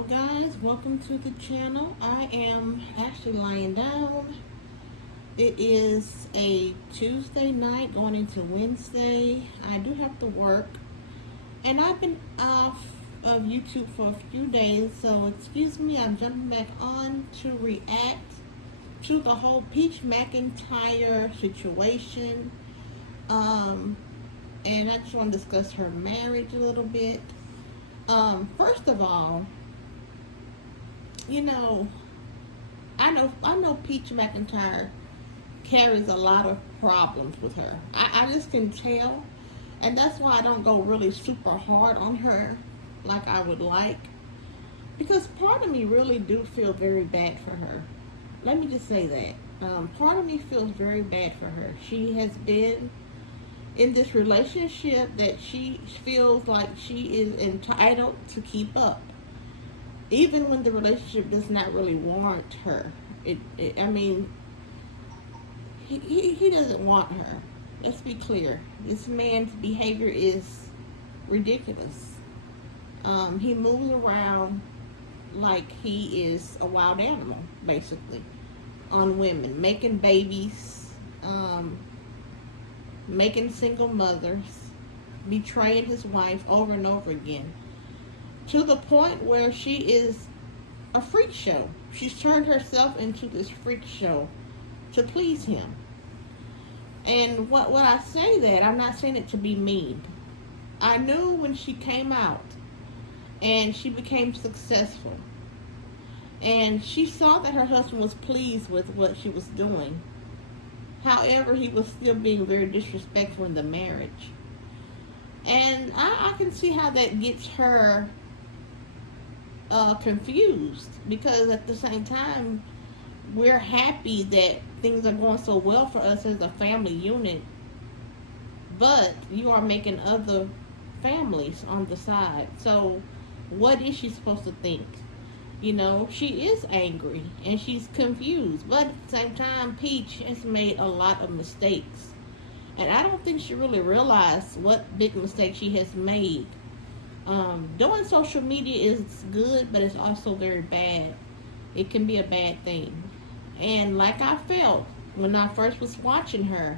Hello guys, welcome to the channel. I am actually lying down. It is a Tuesday night going into Wednesday. I do have to work and I've been off of YouTube for a few days, so excuse me, I'm jumping back on to react to the whole Peach McIntyre situation. And I just want to discuss her marriage a little bit. First of all, you know, I know Peach McIntyre carries a lot of problems with her. I just can tell, and that's why I don't go really super hard on her like I would like, because part of me really do feel very bad for her. Let me just say that. Part of me feels very bad for her. She has been in this relationship that she feels like she is entitled to keep up, even when the relationship does not really warrant her. I mean, he doesn't want her. Let's be clear. This man's behavior is ridiculous. He moves around like he is a wild animal, basically, on women, making babies, making single mothers, betraying his wife over and over again, to the point where she is a freak show. She's turned herself into this freak show to please him. And when I say that, I'm not saying it to be mean. I knew when she came out and she became successful and she saw that her husband was pleased with what she was doing. However, he was still being very disrespectful in the marriage. And I can see how that gets her confused, because at the same time, we're happy that things are going so well for us as a family unit, but you are making other families on the side. So what is she supposed to think? You know, she is angry and she's confused, but at the same time, Peach has made a lot of mistakes, and I don't think she really realized what big mistake she has made. Doing social media is good, but it's also very bad. It can be a bad thing. And like I felt when I first was watching her,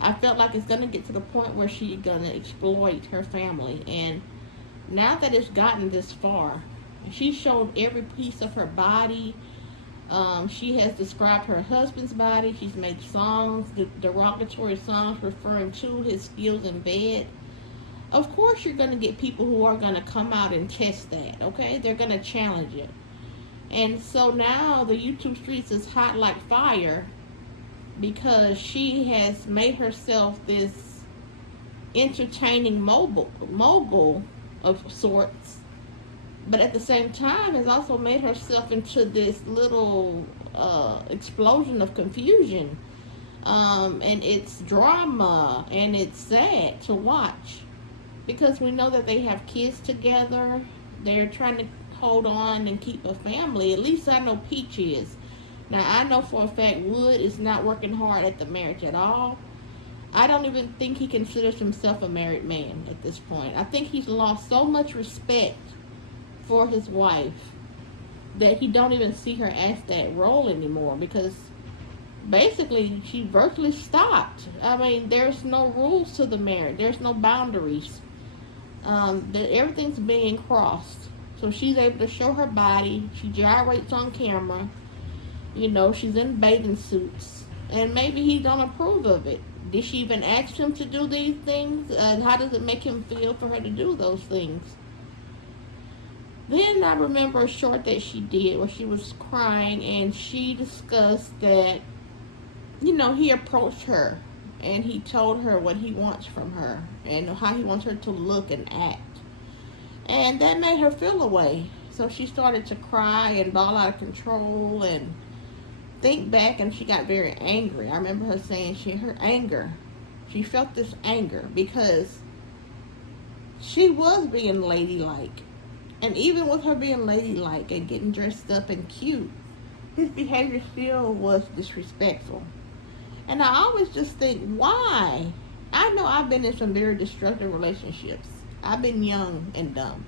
I felt like it's going to get to the point where she's going to exploit her family. And now that it's gotten this far, she showed every piece of her body. She has described her husband's body. She's made songs, derogatory songs referring to his skills in bed. Of course, you're going to get people who are going to come out and test that, okay? They're going to challenge it. And so now the YouTube streets is hot like fire because she has made herself this entertaining mogul of sorts, but at the same time has also made herself into this little explosion of confusion. And it's drama, and it's sad to watch, because we know that they have kids together. They're trying to hold on and keep a family. At least I know Peach is. Now, I know for a fact Wood is not working hard at the marriage at all. I don't even think he considers himself a married man at this point. I think he's lost so much respect for his wife that he don't even see her as that role anymore, because basically she virtually stopped. I mean, there's no rules to the marriage. There's no boundaries. Everything's being crossed. So she's able to show her body. She gyrates on camera. You know, she's in bathing suits. And maybe he don't approve of it. Did she even ask him to do these things? How does it make him feel for her to do those things? Then I remember a short that she did where she was crying and she discussed that, you know, he approached her and he told her what he wants from her and how he wants her to look and act. And that made her feel away. So she started to cry and ball out of control and think back, and she got very angry. I remember her saying she felt this anger because she was being ladylike. And even with her being ladylike and getting dressed up and cute, his behavior still was disrespectful. And I always just think, why? I know I've been in some very destructive relationships. I've been young and dumb.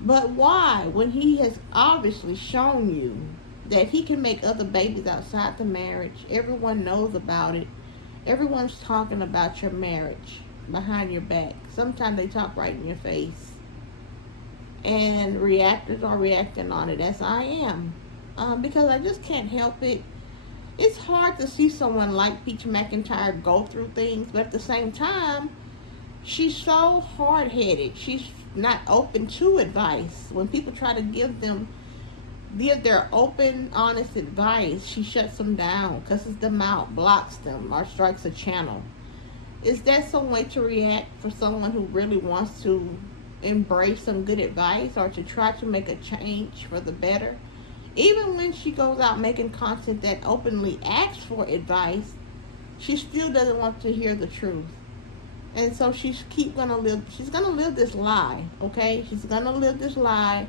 But why? When he has obviously shown you that he can make other babies outside the marriage. Everyone knows about it. Everyone's talking about your marriage behind your back. Sometimes they talk right in your face. And reactors are reacting on it, as I am. Because I just can't help it. It's hard to see someone like Peach McIntyre go through things, but at the same time, she's so hard-headed. She's not open to advice. When people try to give their open, honest advice, she shuts them down, cusses them out, blocks them, or strikes a channel. Is that some way to react for someone who really wants to embrace some good advice or to try to make a change for the better? Even when she goes out making content that openly asks for advice, she still doesn't want to hear the truth. And so she's gonna live this lie, okay? She's gonna live this lie.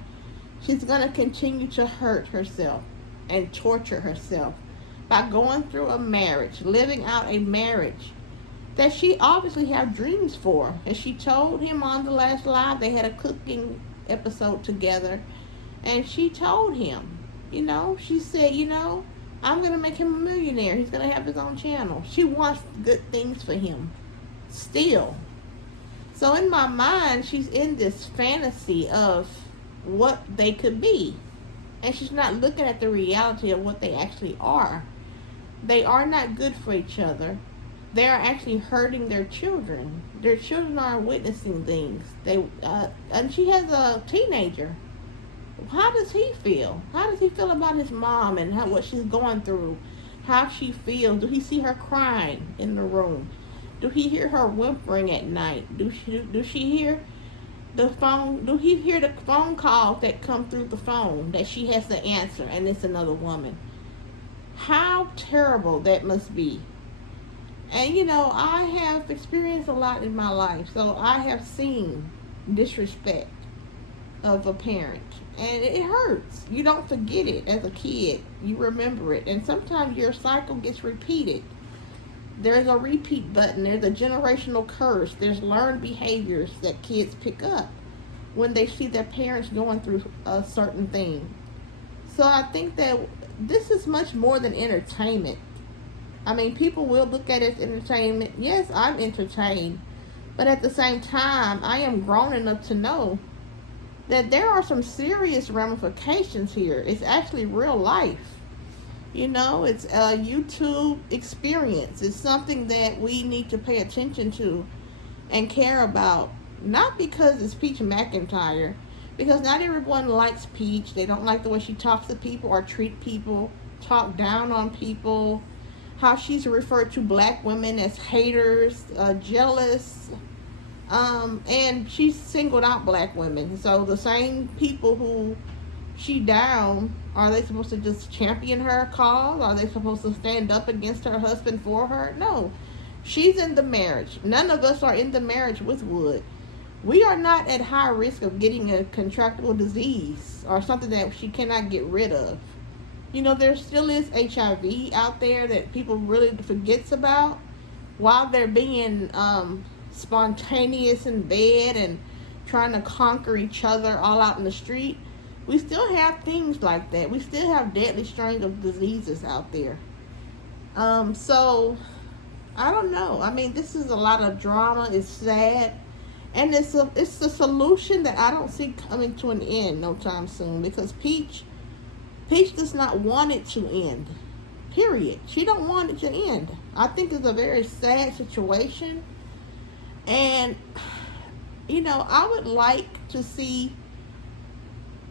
She's gonna continue to hurt herself and torture herself by going through a marriage, living out a marriage that she obviously had dreams for. And she told him on the last live, they had a cooking episode together, and she told him, she said, I'm going to make him a millionaire. He's going to have his own channel. She wants good things for him still. So in my mind, she's in this fantasy of what they could be. And she's not looking at the reality of what they actually are. They are not good for each other. They are actually hurting their children. Their children are witnessing things. And she has a teenager. How does he feel? How does he feel about his mom and what she's going through? How she feels? Do he see her crying in the room? Do he hear her whimpering at night? Do she hear the phone? Do he hear the phone calls that come through the phone that she has to answer, and it's another woman? How terrible that must be. And I have experienced a lot in my life, so I have seen disrespect of a parent, and it hurts. You don't forget it as a kid. You remember it, and sometimes your cycle gets repeated. There's a repeat button. There's a generational curse. There's learned behaviors that kids pick up when they see their parents going through a certain thing. So I think that this is much more than entertainment. I mean, people will look at it as entertainment. Yes, I'm entertained, but at the same time, I am grown enough to know that there are some serious ramifications here. It's actually real life. It's a YouTube experience. It's something that we need to pay attention to and care about. Not because it's Peach McIntyre, because not everyone likes Peach. They don't like the way she talks to people or treat people, talk down on people, how she's referred to black women as haters, jealous, and she's singled out black women. So the same people who she down, are they supposed to just champion her cause? Are they supposed to stand up against her husband for her? No. She's in the marriage. None of us are in the marriage with Wood. We are not at high risk of getting a contractable disease or something that she cannot get rid of. There still is HIV out there that people really forgets about while they're being spontaneous in bed and trying to conquer each other all out in the street. We still have things like that. We still have deadly strains of diseases out there. So, I don't know. I mean, this is a lot of drama. It's sad. And it's a solution that I don't see coming to an end no time soon, because Peach does not want it to end. Period. She don't want it to end. I think it's a very sad situation. And, I would like to see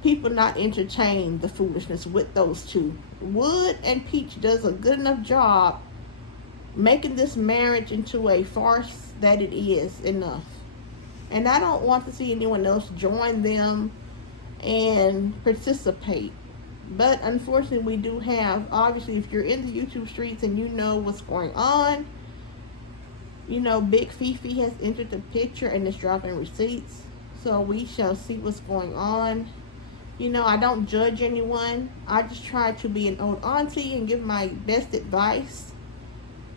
people not entertain the foolishness with those two. Wood and Peach does a good enough job making this marriage into a farce that it is enough. And I don't want to see anyone else join them and18participate. But unfortunately, we do have, obviously, if you're in the YouTube streets and you know what's going on, Big Fifi has entered the picture and is dropping receipts. So we shall see what's going on. I don't judge anyone. I just try to be an old auntie and give my best advice.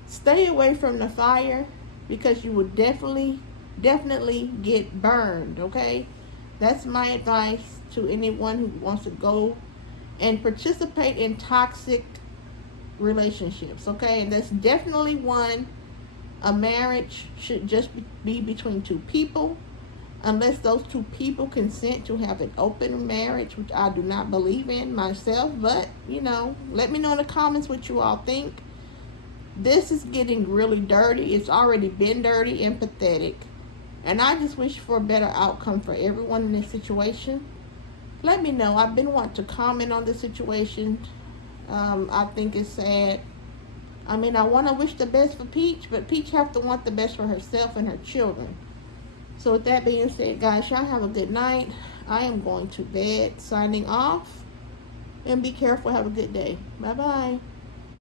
Stay away from the fire, because you will definitely get burned, okay? That's my advice. to anyone who wants to go and participate in toxic relationships, okay? And that's definitely one. A marriage should just be between two people, unless those two people consent to have an open marriage, which I do not believe in myself. But, you know, let me know in the comments what you all think. This is getting really dirty. It's already been dirty and pathetic. And I just wish for a better outcome for everyone in this situation. Let me know. I've been wanting to comment on this situation. I think it's sad. I mean, I want to wish the best for Peach, but Peach have to want the best for herself and her children. So with that being said, guys, y'all have a good night. I am going to bed, signing off. And be careful. Have a good day. Bye-bye.